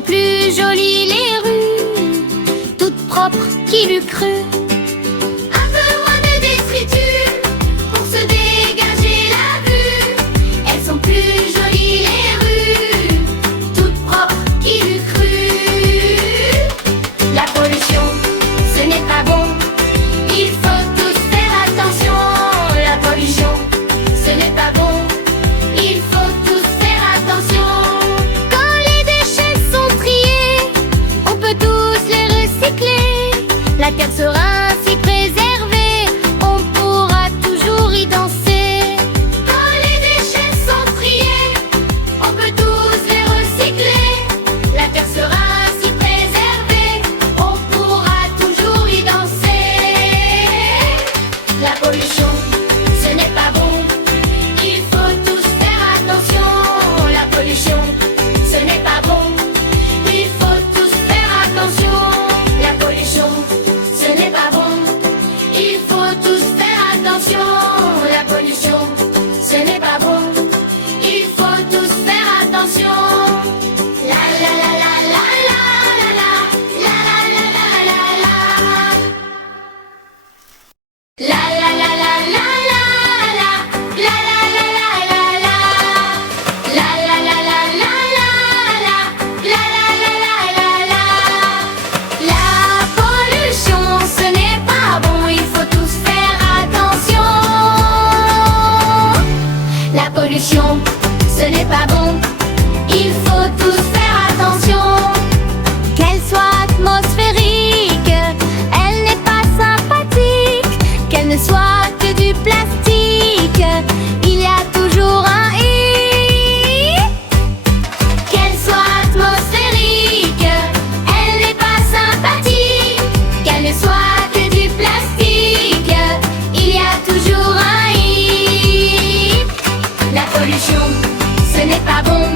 sont plus jolies les rues, toutes propres, qui l'eût cru. Un peu moins de détritus pour se dégager la vue. Elles sont plus jolies les rues, toutes propres, qui l'eût cru. La pollution, ce n'est pas bon, il faut tous faire attention. La pollution, ce n'est pas bon, il faut tous faire attention. Quand les déchets sont triés, on peut tous les recycler. La terre sera ainsi préservée, on pourra toujours y danser. Quand les déchets sont triés, on peut tous les recycler. La terre sera ainsi préservée, on pourra toujours y danser. La pollution, ce n'est pas bon, il faut tous faire attention. La pollution, ce n'est pas bon, il faut tous faire attention. La pollution, ce n'est pas bon, il faut tous faire attention. La pollution, ce n'est pas bon, il faut tous faire attention. La la la la la la la la la la la la. La la la la la la la la la la la la. La la la la la la la la la la la. La pollution, ce n'est pas bon, il faut tous faire attention. La pollution, ce n'est pas bon, il faut tous faire attention. Qu'elle soit atmosphérique, elle n'est pas sympathique. Qu'elle ne soit que du plastique, il y a toujours un i. Qu'elle soit atmosphérique, elle n'est pas sympathique. Qu'elle ne soit que du plastique, il y a toujours un i. La pollution, ce n'est pas bon,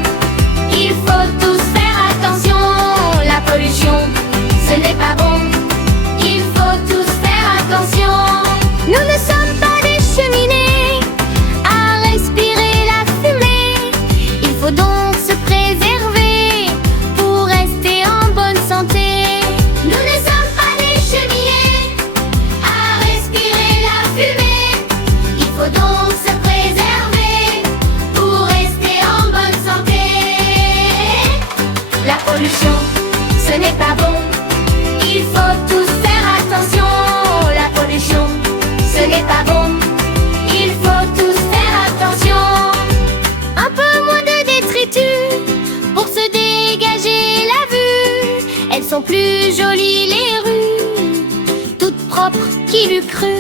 il faut tous faire attention. La pollution, ce n'est pas bon, il faut tous faire attention. Nous ne sommes pas des cheminées à respirer la fumée. Il faut donc se préserver pour rester en bonne santé. Nous ne sommes pas des cheminées à respirer la fumée. Il faut donc se préserver pour rester en bonne santé. La pollution, ce n'est pas bon, il faut tous faire attention. La pollution, ce n'est pas bon, il faut tous faire attention. Un peu moins de détritus pour se dégager la vue. Elles sont plus jolies les rues, toutes propres, qui l'eût cru.